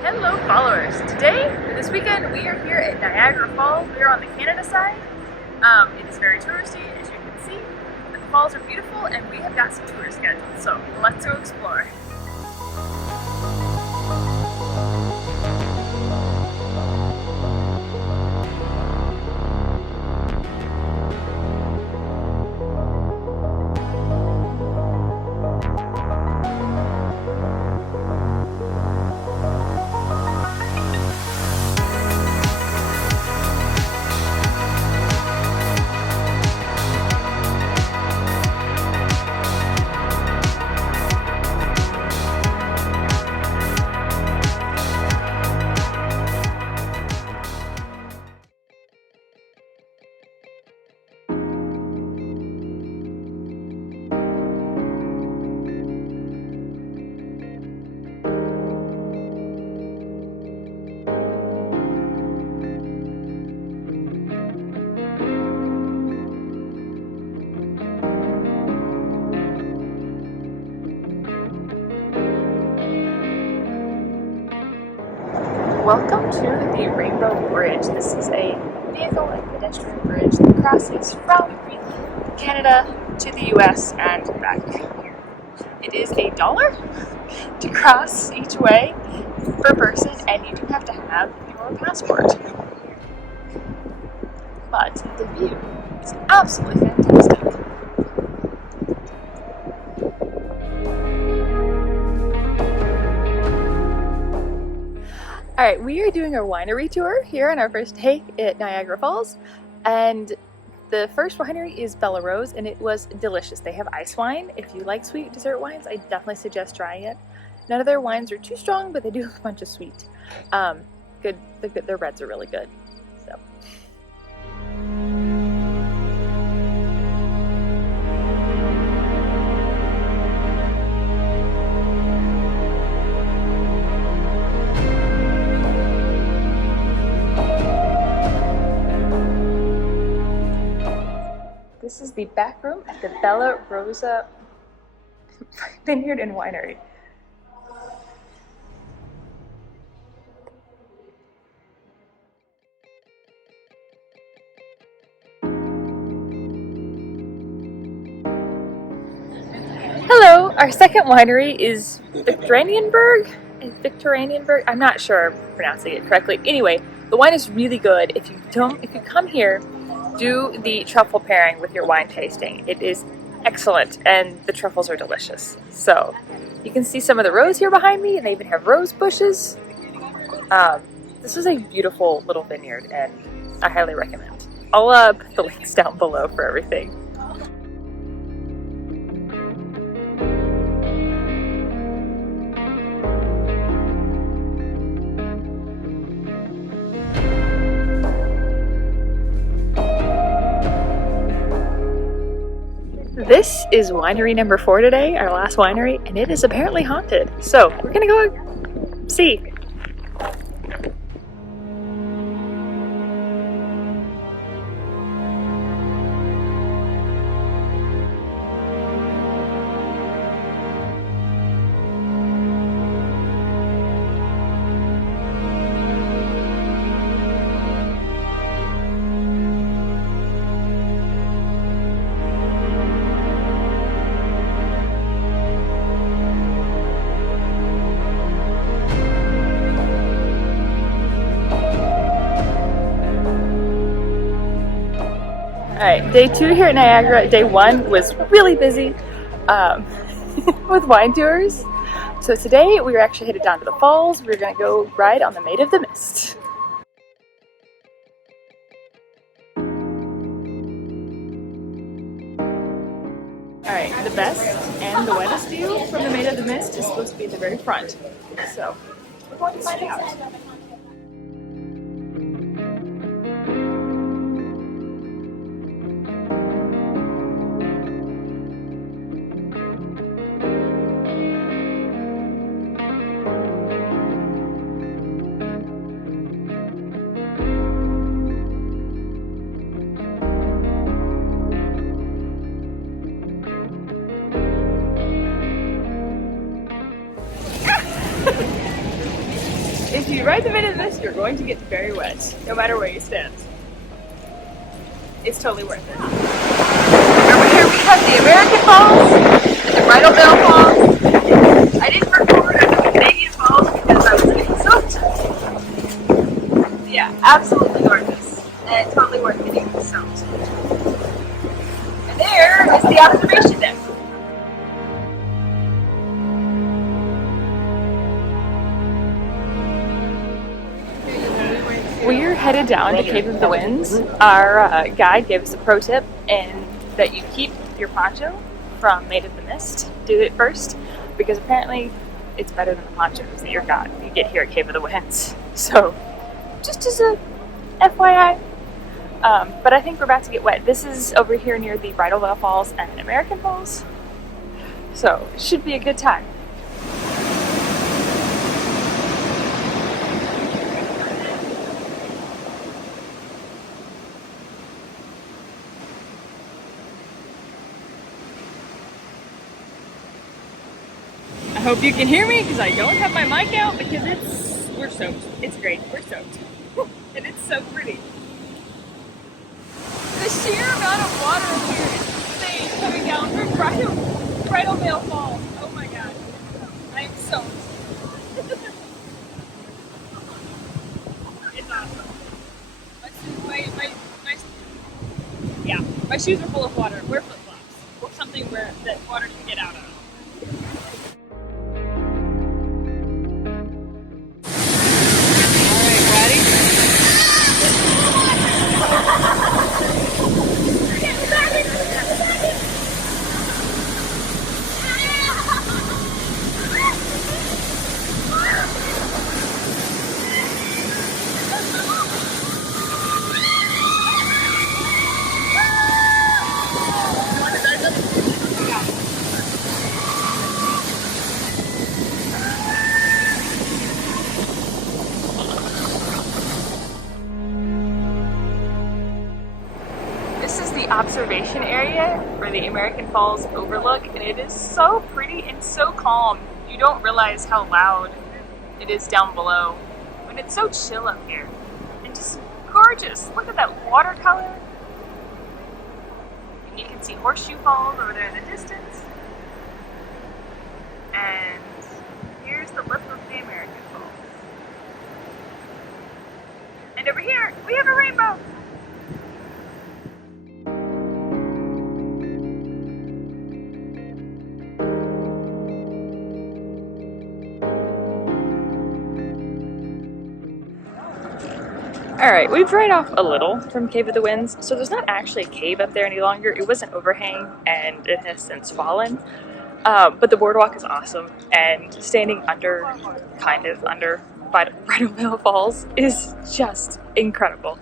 Hello followers! Today, this weekend, we are here at Niagara Falls. We are on the Canada side. It is very touristy, as you can see, but the falls are beautiful and we have got some tours scheduled, so let's go explore. Welcome to the Rainbow Bridge. This is a vehicle and pedestrian bridge that crosses from Canada to the US and back. It is $1 to cross each way per person, and you do have to have your passport. But the view is absolutely fantastic. Alright, we are doing our winery tour here on our first day at Niagara Falls, and the first winery is Bella Rose, and it was delicious. They have ice wine. If you like sweet dessert wines, I definitely suggest trying it. None of their wines are too strong, but they do have a bunch of sweet. Good. Their reds are really good. So. This is the back room at the Bella Rosa Vineyard and Winery. Hello! Our second winery is Victoranienberg? I'm not sure I'm pronouncing it correctly. Anyway, the wine is really good. If you come here, do the truffle pairing with your wine tasting. It is excellent, and the truffles are delicious. So, you can see some of the rose here behind me, and they even have rose bushes. This is a beautiful little vineyard, and I highly recommend. I'll put the links down below for everything. This is winery number 4 today, our last winery, and it is apparently haunted. So we're gonna go see. Alright, day 2 here at Niagara. Day 1 was really busy with wine tours. So today we are actually headed down to the falls. We're going to go ride on the Maid of the Mist. Alright, the best and the wettest view from the Maid of the Mist is supposed to be at the very front. So we're going to find out. you ride the Maid of the Mist, you're going to get very wet, no matter where you stand. It's totally worth it. Over here we have the American Falls and the Bridal Veil Falls. I didn't record the Canadian Falls because I was getting soaked. Yeah, absolutely gorgeous. And totally worth getting soaked. And there is the observation deck. We're headed down to Cave of the Winds. Our guide gave us a pro tip, and that you keep your poncho from Maid of the Mist. Do it first, because apparently it's better than the ponchos that you get here at Cave of the Winds. So, just as a FYI. But I think we're about to get wet. This is over here near the Bridal Veil Falls and American Falls. So, it should be a good time. I hope you can hear me because I don't have my mic out because we're soaked. It's great. We're soaked. And it's so pretty. The sheer amount of water over here is insane coming down from Bridal Veil Falls. Oh my god. I am soaked. It's awesome. My shoes are full of water. Wear flip-flops. Or something that water can get out of. This is the observation area for the American Falls overlook, and it is so pretty and so calm. You don't realize how loud it is down below when it's so chill up here. And just gorgeous. Look at that watercolor. And you can see Horseshoe Falls over there in the distance. And here's the lip of the American Falls. And over here, we have a rainbow. Alright, we've dried off a little from Cave of the Winds, so there's not actually a cave up there any longer. It was an overhang and it has since fallen. But the boardwalk is awesome, and standing kind of under Bridal Veil Falls is just incredible.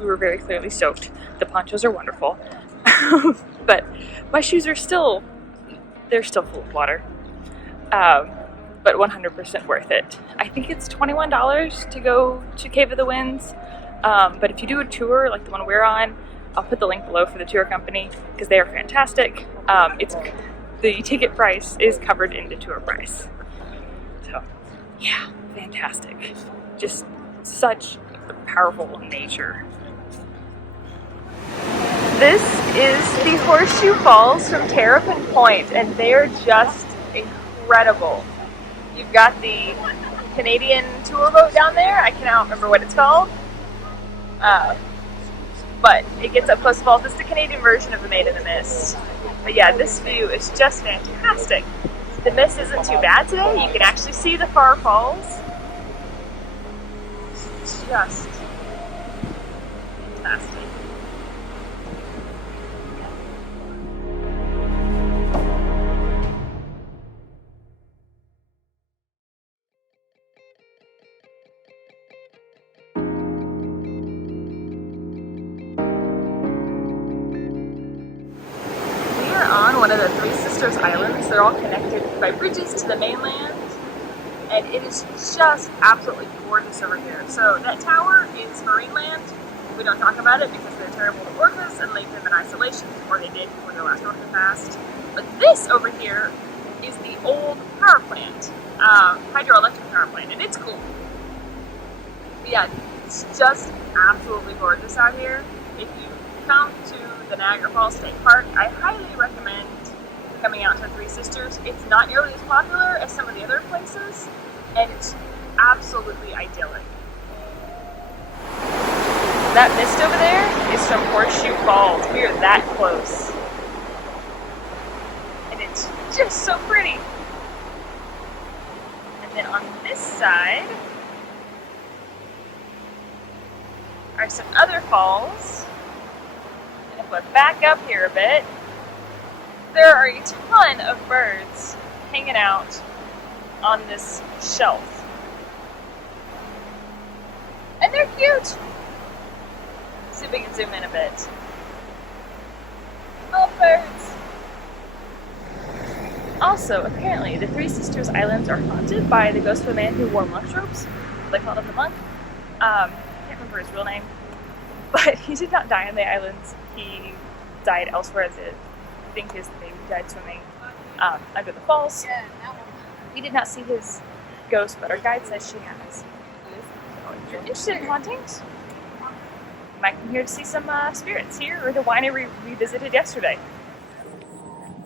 We were very clearly soaked. The ponchos are wonderful. But my shoes are still full of water. But 100% worth it. I think it's $21 to go to Cave of the Winds. But if you do a tour like the one we're on, I'll put the link below for the tour company because they are fantastic. The ticket price is covered in the tour price. So, yeah, fantastic. Just such powerful nature. This is the Horseshoe Falls from Terrapin Point, and they are just incredible. You've got the Canadian tour boat down there. I cannot remember what it's called. But it gets up close to falls. It's the Canadian version of the Maid of the Mist. But yeah, this view is just fantastic. The mist isn't too bad today. You can actually see the far falls. It's just fantastic. On one of the Three Sisters Islands. They're all connected by bridges to the mainland, and it is just absolutely gorgeous over here. So that tower is Marineland. We don't talk about it because they're terrible to orcas and leave them in isolation, or they did before their last orca passed. But this over here is the old power plant, hydroelectric power plant, and it's cool. But yeah, it's just absolutely gorgeous out here. If you come to the Niagara Falls State Park, I highly recommend coming out to Three Sisters. It's not nearly as popular as some of the other places, and it's absolutely idyllic. That mist over there is from Horseshoe Falls. We are that close. And it's just so pretty. And then on this side are some other falls. And if we back up here a bit, there are a ton of birds hanging out on this shelf. And they're cute. See if we can zoom in a bit. All birds. Also, apparently, the Three Sisters Islands are haunted by the ghost of a man who wore monk robes. They called him the monk. Can't remember his real name. But he did not die on the islands. He died elsewhere. I think his baby died swimming under the falls. Yeah, that one. We did not see his ghost, but our guide says she has. So if you're interested in hauntings, you might come here to see some spirits here, or the winery we visited yesterday.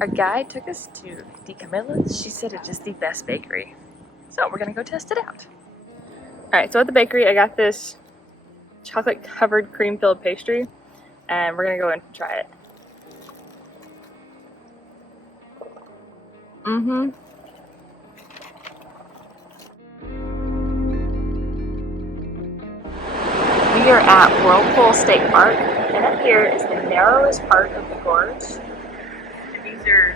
Our guide took us to Di Camilla's. She said it's just the best bakery. So we're gonna go test it out. Alright, so at the bakery I got this chocolate covered cream filled pastry, and we're gonna go and try it. We are at Waterfalls State Park, and up here is the narrowest part of the gorge. And these are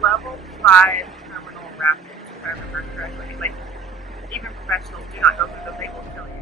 level 5 terminal rapids, if I remember correctly. Like, even professionals do not go through those, they will kill you.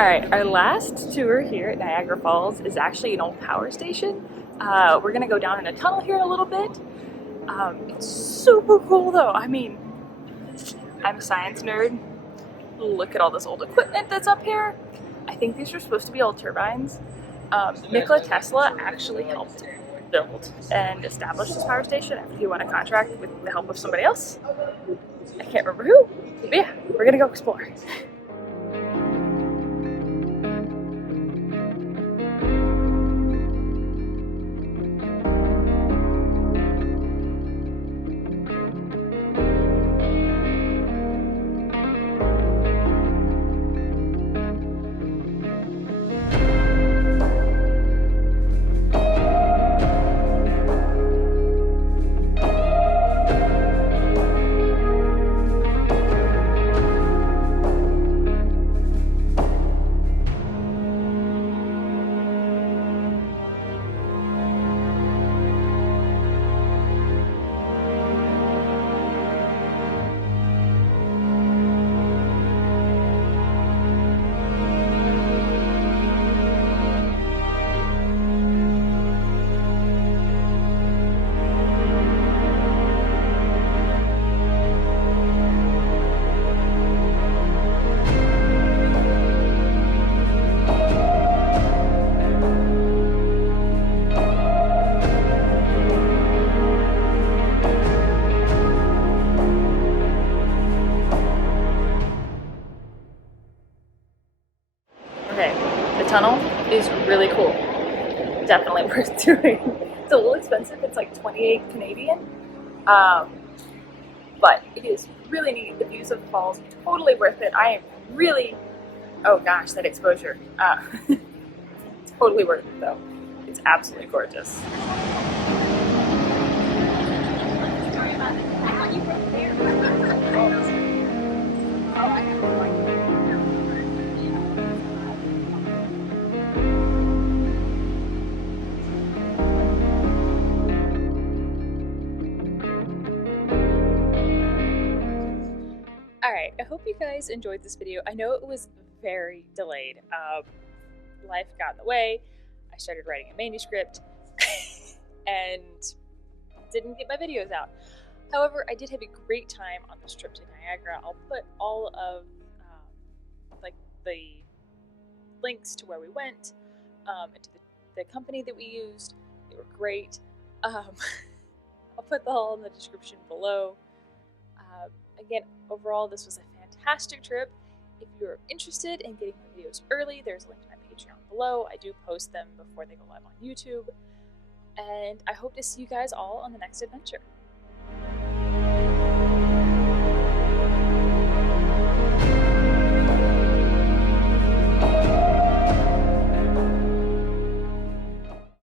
Alright, our last tour here at Niagara Falls is actually an old power station. We're gonna go down in a tunnel here in a little bit. It's super cool though. I mean, I'm a science nerd. Look at all this old equipment that's up here. I think these are supposed to be old turbines. Nikola Tesla actually helped build and establish this power station after he won a contract with the help of somebody else. I can't remember who, but yeah, we're gonna go explore. Okay, the tunnel is really cool. Definitely worth doing. It's a little expensive. It's like 28 Canadian. But it is really neat. The views of the falls, totally worth it. I am really, oh gosh, that exposure. Totally worth it though. It's absolutely gorgeous. Alright, I hope you guys enjoyed this video. I know it was very delayed. Life got in the way. I started writing a manuscript and didn't get my videos out. However, I did have a great time on this trip to Niagara. I'll put all of like the links to where we went and to the company that we used. They were great. I'll put them all in the description below. Again, overall, this was a fantastic trip. If you're interested in getting my videos early, there's a link to my Patreon below. I do post them before they go live on YouTube. And I hope to see you guys all on the next adventure.